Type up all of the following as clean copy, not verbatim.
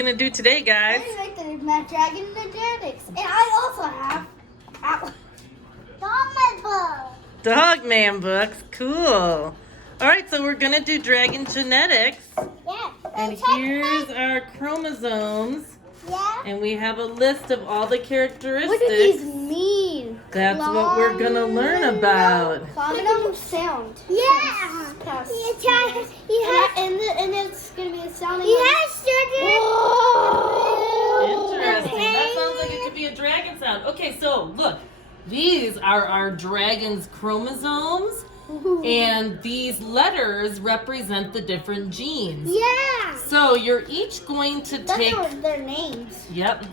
Gonna do today, guys? I make the Mad Dragon Genetics, and I also have Dogman book. Dogman books, cool. All right, so we're gonna do dragon genetics, Yeah. and here's our chromosomes, Yeah. and we have a list of all the characteristics. What do these mean? That's what we're gonna learn about. Phonome sound. Yeah. And it's gonna be a sounding. Interesting. That sounds like it could be a dragon sound. Okay, so look, these are our dragon's chromosomes, and these letters represent the different genes. Yeah. So you're each going to take. That's their names. Yep.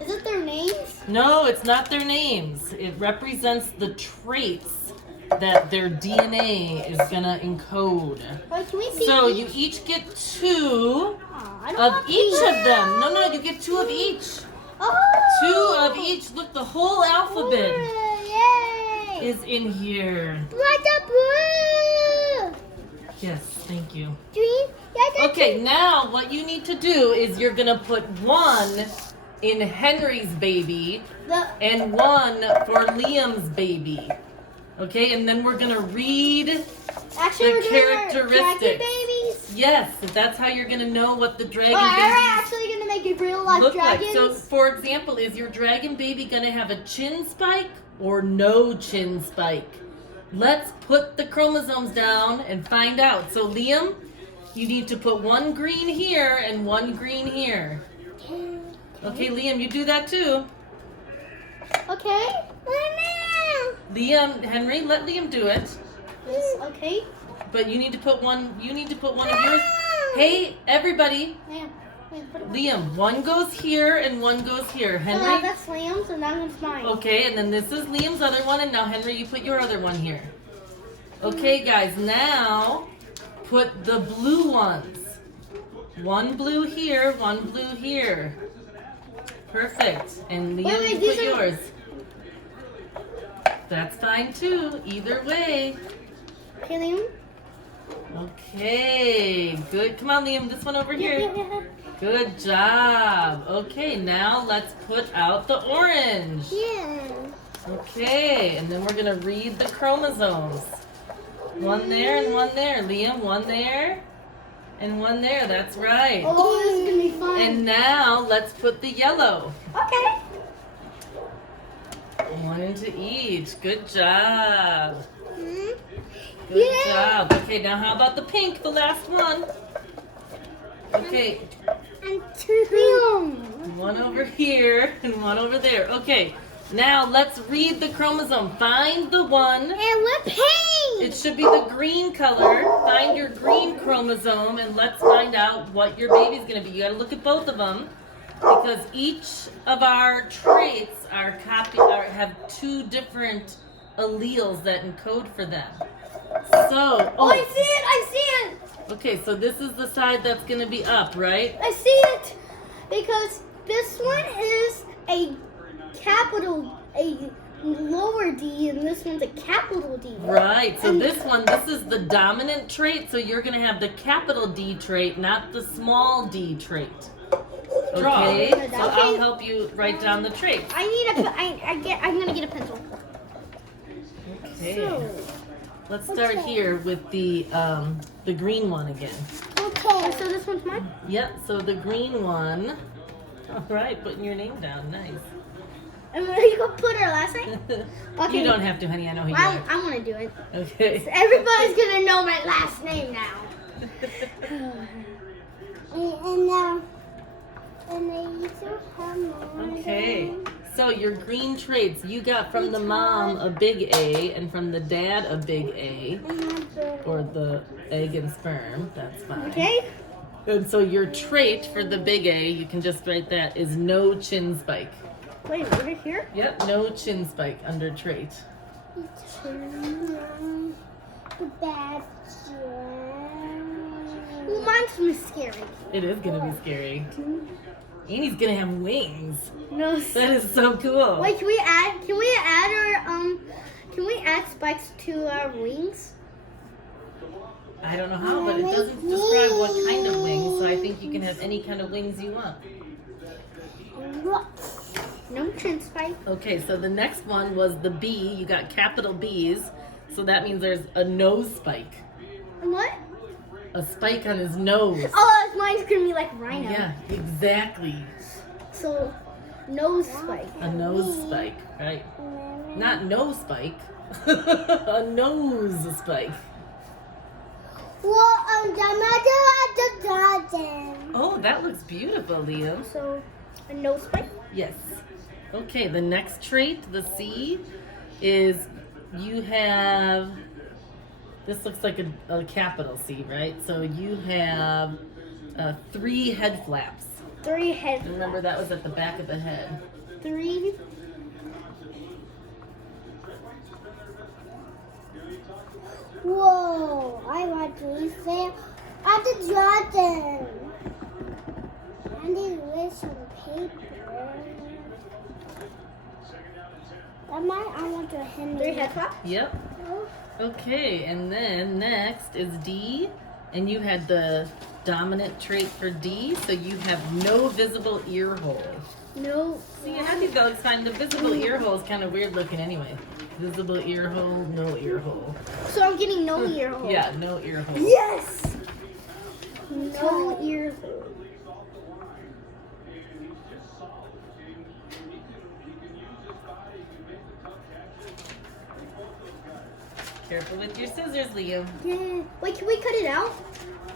Is it their names? No, it's not their names. It represents the traits that their DNA is gonna encode. Wait, can we see? So you each get two I don't of want each these. of them. No, you get two of each. Oh. Two of each. Look, the whole alphabet Yay. is in here. Like a blue. Yes, thank you. Green. Okay, now what you need to do is you're gonna put one in Henry's baby and one for Liam's baby. Okay, and then we're gonna read Actually, the we're doing our characteristics. dragon babies. Yes, that's how you're gonna know what the dragon Are we baby actually gonna make it real life look dragons? like. So, for example, is your dragon baby gonna have a chin spike or no chin spike? Let's put the chromosomes down and find out. So, Liam, you need to put one green here and one green here. Okay, Liam, you do that too. Okay. Liam, Henry, let Liam do it. Yes, okay. But you need to put one. You need to put one of yours. Hey, everybody. Liam, one goes here and one goes here. Henry. That's Liam's and that one's mine. Okay, and then this is Liam's other one, and now Henry, you put your other one here. Okay, guys, now put the blue ones. One blue here, one blue here. Perfect. And Liam, Wait, you put yours. That's fine too. Either way. Okay, Liam. Okay, good. Come on, Liam. This one over here. Yeah. Good job. Okay, now let's put out the orange. Yeah. Okay, and then we're gonna read the chromosomes. One there and one there. Liam, one there and one there. That's right. Oh, this is gonna be fun. And now let's put the yellow. Okay. One into each. Good job. Good Good job. Okay, now how about the pink, the last one? Okay, And two. one over here and one over there. Okay, now let's read the chromosome. Find the one. And we're pink. It should be the green color. Find your green chromosome and let's find out what your baby's gonna be. You gotta look at both of them because each of our traits have two different alleles that encode for them. So, Oh, I see it. okay, so this is the side that's gonna be up, right? I see it. Because this one is a lower D, and this one's a capital D. Right, so this is the dominant trait, so you're gonna have the capital D trait, not the small d trait. Okay, so I'll help you write down the traits. I'm gonna get a pencil. Okay, So, let's start here with the green one again. okay, so this one's mine? Yep, so the green one. All right, putting your name down, nice. And are you gonna put our last name? Okay. You don't have to, honey, I know who you I'm are. gonna do it. Okay. So everybody's gonna know my last name now. Okay, so your green traits, you got from the mom a big A and from the dad a big A, or the egg and sperm, that's fine. Okay. And so your trait for the big A, you can just write that, is no chin spike. Wait, over here? Yep, no chin spike under trait. The bad. Well, mine's scary. It is gonna be scary. And he's gonna have wings. No. That is so cool. Wait, can we add spikes to our wings? I don't know how, but it doesn't describe what kind of wings, so I I think you can have any kind of wings you want. No chin spike. Okay, so the next one was the B. You got capital B's. So that means there's a nose spike. What? A spike on his nose. Oh, mine's gonna be like rhino. Yeah, exactly. So, nose spike. A nose spike, right? Not no spike. A nose spike. Well, the garden. Oh, that looks beautiful, Liam. So, a nose spike. Yes. Okay, the next trait, the C, is you have, this looks like a capital C, right? So you have 3 head flaps. 3 head. Remember that was at the back of the head. 3. Whoa! I want to say at the garden. I need to list some paper. I want to hand 3 head flaps. Yep. Okay, and then next is D, and you had the dominant trait for D, so you have no visible ear hole. No. See, how do you go? It's fine. The visible ear hole is kind of weird looking anyway. Visible ear hole, no ear hole. So I'm getting no ear hole. Yeah, no ear hole. Yes. No ear hole. Careful with your scissors, Liam. Yeah. Wait, can we cut it out?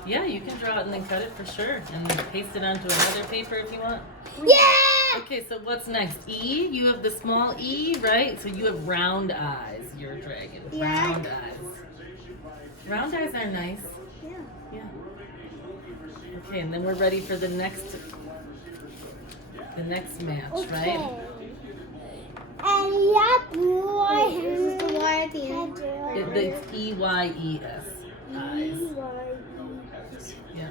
Yeah, you can draw it and then cut it for sure. And paste it onto another paper if you want. Yeah. Okay, so what's next? E, you have the small E, right? So you have round eyes, your dragon. Yeah. Round eyes. Round eyes are nice. Yeah. Yeah. Okay, and then we're ready for the next match, right? And yeah, blue eyes. This is the Y at the end. It's E-Y-E-S. Eyes. Yeah.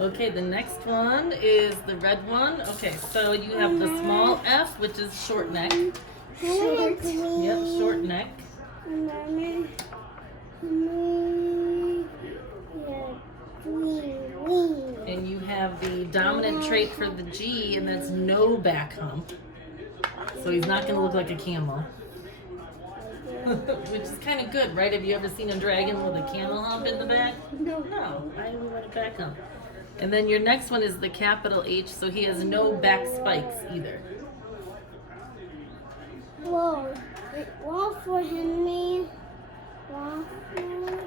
Okay, the next one is the red one. Okay, so you have the small F, which is short neck. Short. Yep, short neck. And you have the dominant trait for the G, and that's no back hump. So he's not going to look like a camel. Which is kind of good, right? Have you ever seen a dragon with a camel hump in the back? No. No, I only want a back hump. And then your next one is the capital H, so he has no back spikes either. Whoa. Waffle, Henry. Waffle.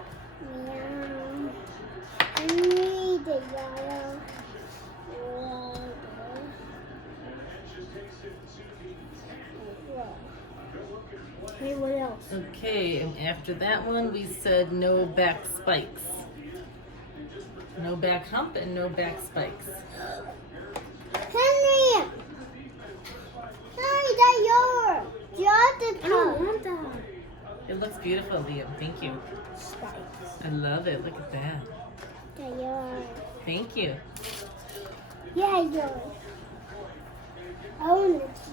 Meow. Henry the yellow. Okay, what else? Okay, and after that one, we said no back spikes. No back hump and no back spikes. Henry! Henry, that's yours. I don't want that. It looks beautiful, Liam. Thank you. Spikes. I love it. Look at that. That's yours. Thank you. Yeah, yours. Oh, it's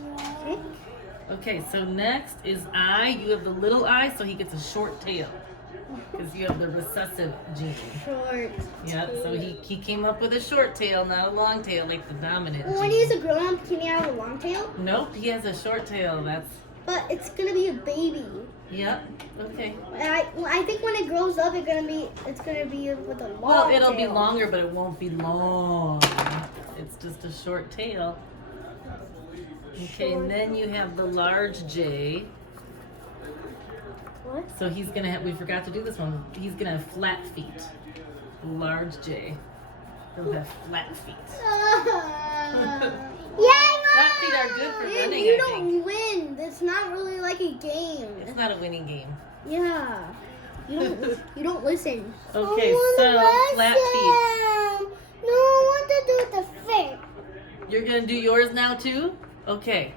yours. Okay, so next is I. You have the little I, so he gets a short tail. Because you have the recessive gene. Short. Yeah, so he came up with a short tail, not a long tail like the dominant Well, when gene. he's a grown up, can he have a long tail? Nope, he has a short tail. That's, But it's gonna be a baby. yep, okay. I think when it grows up, it's gonna be with a long Well, it'll be tail. longer, but it won't be long. It's just a short tail. Okay, and then you have the large J. What? So he's gonna have, we forgot to do this one. He's gonna have flat feet. Large J. He'll have flat feet. Flat feet are good for running, You I don't win. It's not really like a game. It's not a winning game. Yeah. You don't listen. Okay, so flat feet. No, I want to do the thing. You're gonna do yours now too? Okay.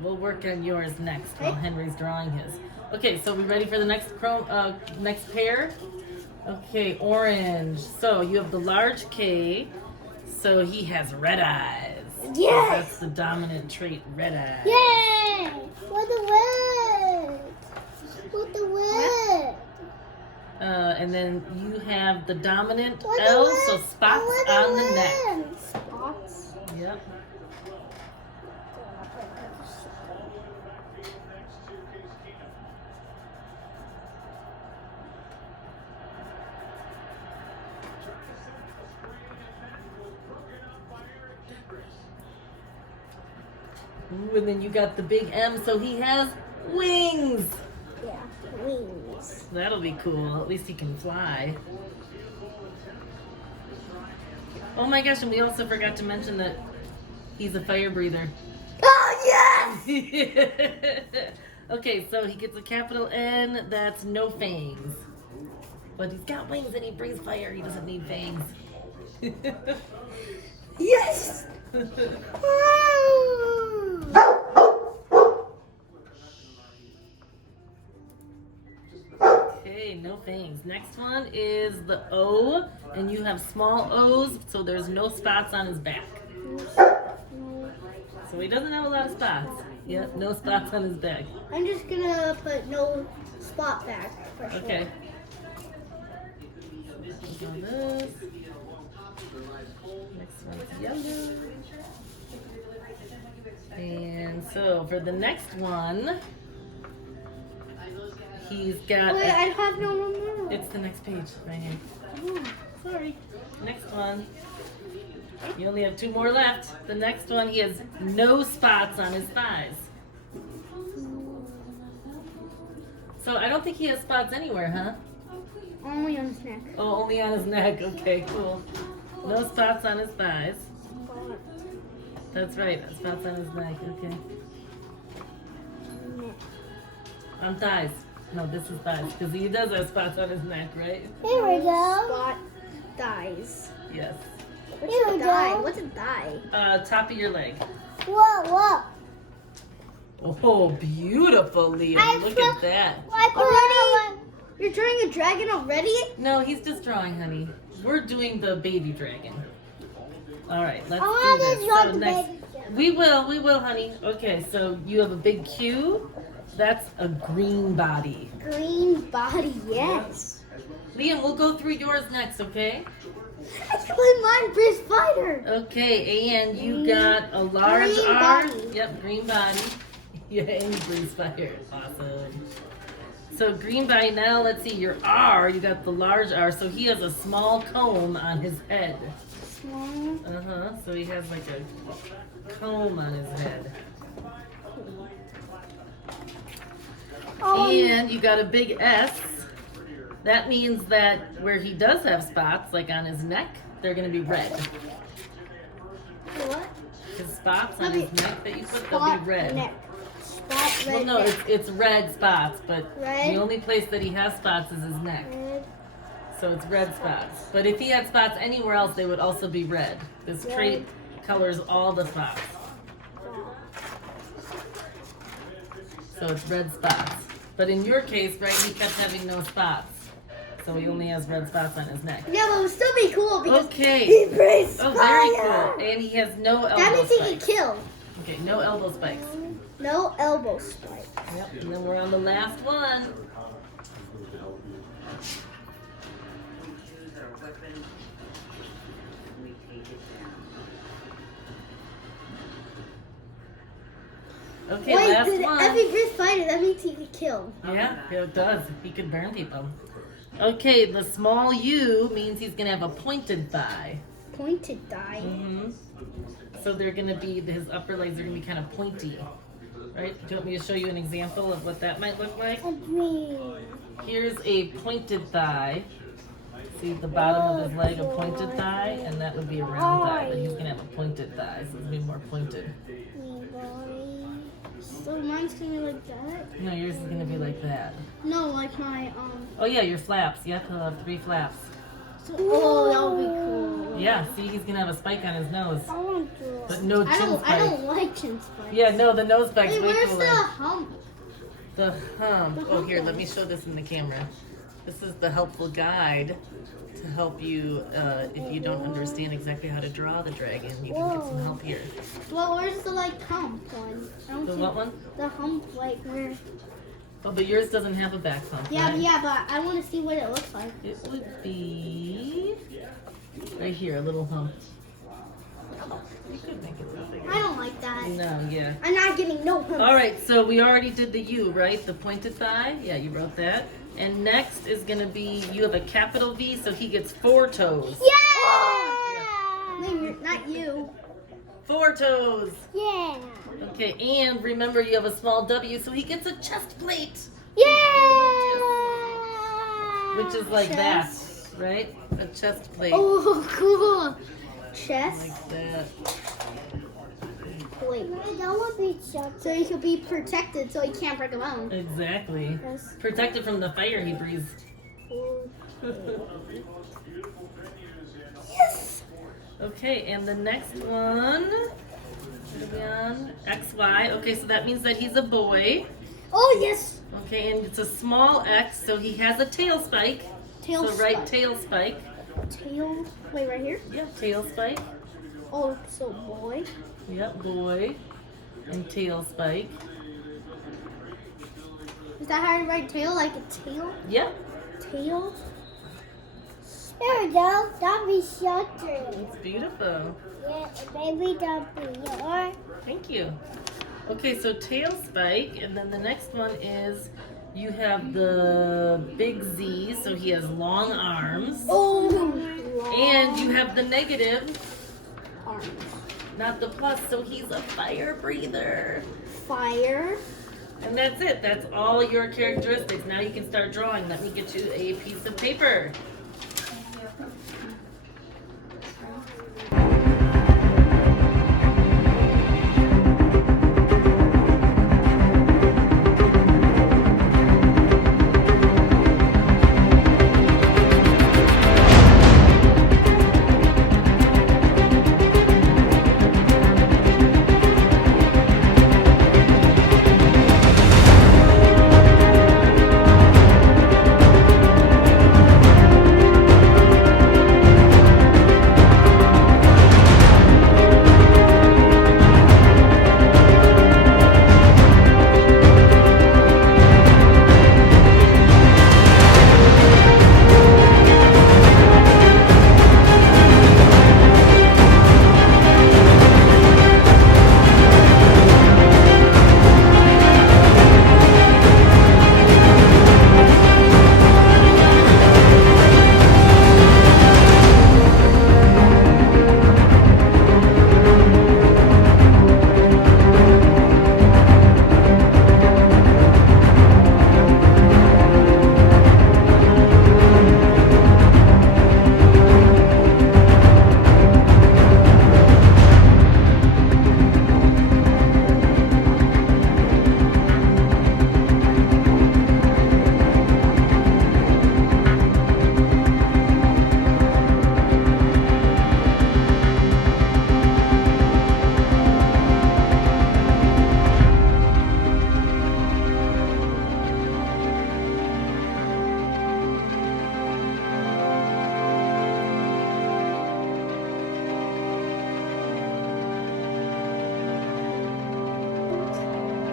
We'll work on yours next while Henry's drawing his. Okay, so we ready for the next next pair? Okay, orange. So you have the large K. So he has red eyes. Yes! That's the dominant trait, red eye. Yay! What the word? What the word? And then you have the dominant What the L, word? so spots What on the neck. Spots? Yep. Ooh, and then you got the big M, so he has wings. Yeah, wings. That'll be cool. At least he can fly. Oh my gosh, and we also forgot to mention that he's a fire breather. Oh, yes! Okay, so he gets a capital N, that's no fangs. But he's got wings and he breathes fire, he doesn't need fangs. Yes! Okay, no fangs. Next one is the O, and you have small O's, so there's no spots on his back. So he doesn't have a lot of spots. Yep, no spots on his back. I'm just gonna put no spot back for sure. Okay. On this. Next one's yellow. And so for the next one, he's got. Wait, I have no more. It's the next page, right here. Oh, sorry. Next one. You only have 2 more left. The next one, he has no spots on his thighs. So I don't think he has spots anywhere, huh? Only on his neck. Oh, only on his neck. Okay, cool. No spots on his thighs. That's right. Spots on his neck. Okay. On thighs. No, this is thighs because he does have spots on his neck, right? Here we go. Spot thighs. Yes. What's a thigh? What's a thigh? Top of your leg. Whoa, whoa. Oh, beautiful, Liam. Look at that. Already? You're drawing a dragon already? No, he's just drawing, honey. We're doing the baby dragon. All right, let's I do want this. to draw So the next, baby dragon. we will, honey. Okay, so you have a big Q. That's a green body. Green body, yes. Liam, we'll go through yours next, okay? I put mine for spider. Okay, and you got a large Green R. body. Yep, green body. Yeah, and you breathe fire. Awesome. So green body, now let's see, your R, you got the large R, so he has a small comb on his head. Small. Uh-huh, so he has like a comb on his head. And you got a big S. That means that where he does have spots, like on his neck, they're going to be red. What? His spots on his neck that you put, they'll Spot be red. neck. Spot red Well, no, neck. it's red spots, but Red? the only place that he has spots is his neck. Red. So it's red spots. But if he had spots anywhere else, they would also be red. This trait colors all the spots. So it's red spots. But in your case, right, he kept having no spots. So he only has red spots on his neck. Yeah, but it would still be cool because Okay. he breathes Oh, fire. very cool. And he has no elbow That means he spikes. can kill. Okay, no elbow spikes. No elbow spike. Yep, and then we're on the last one. Okay, Wait, last if one. he breathes fire, that means he can kill. Yeah, it does. He could burn people. Okay, the small U means he's gonna have a pointed thigh. Pointed thigh. Mm-hmm. So they're gonna be, his upper legs are gonna be kind of pointy, right? Do you want me to show you an example of what that might look like? Here's a pointed thigh. See the bottom of his leg, a pointed thigh, and that would be a round thigh, but he's gonna have a pointed thigh, so it's gonna be more pointed. So mine's gonna be like that? No, yours is gonna be like that. No, like my Oh yeah, your flaps. Yep, he'll have 3 flaps. Oh, that would be cool. Yeah, see, he's gonna have a spike on his nose, I want to. but no chin spike. I don't like chin spikes. Yeah, no, the nose spike's Hey, way where's cooler. the hump? The hump. Oh, here, let me show this in the camera. This is the helpful guide to help you if you don't understand exactly how to draw the dragon. You can get some help here. Well, where's the like hump one? I don't The see what one? the hump like where. Oh, but yours doesn't have a back hump, Yeah, right? yeah, but I want to see what it looks like. It would be right here, a little hump. You could make it a little bigger. I don't like that. No, yeah. I'm not getting no hump. All right, so we already did the U, right? The pointed thigh. Yeah, you wrote that. And next is gonna be, you have a capital V, so he gets 4 toes. Yeah! No, not you. 4 toes. Yeah. Okay, and remember you have a small W, so he gets a chest plate, Yeah! which is like Chest. that, right? A chest plate. Oh, cool. Chest Like that. plate. I don't want to be chest. So he could be protected so he can't break a bone. Exactly. Yes. Protected from the fire he breathes. Yes! Okay, and the next one, what are we on? XY. Okay, so that means that he's a boy. Oh, yes! Okay, and it's a small X, so he has a tail spike. Tail so spike. write tail spike. Tail. Wait, right here? Yeah, tail spike. Oh, so boy. Yep, boy. And tail spike. Is that how you write tail? Like a tail? Yep. Tail? There we go. That'll be sheltering. It's beautiful. Yeah, baby, that'll be yours. Thank you. Okay, so tail spike, and then the next one is you have the big Z, so he has long arms. Oh! And you have the negative, arms. not the plus, so he's a fire breather. Fire. And that's it. That's all your characteristics. Now you can start drawing. Let me get you a piece of paper.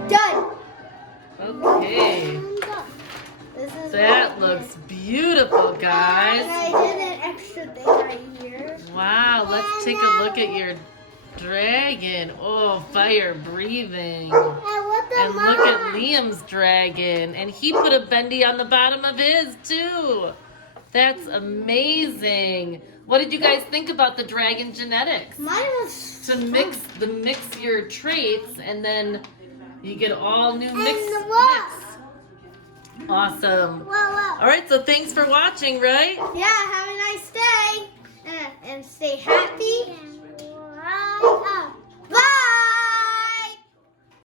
Done. Okay. This is That looks beautiful, And guys. I did an extra thing right here. Wow, let's take a look at your dragon. Oh, fire breathing. And look at Liam's dragon. And he put a bendy on the bottom of his, too. That's amazing. What did you guys think about the dragon genetics? Mine was To mix your traits, and then you get all new mix. Awesome. Wow. All right, so thanks for watching, right? Yeah, have a nice day. And stay happy.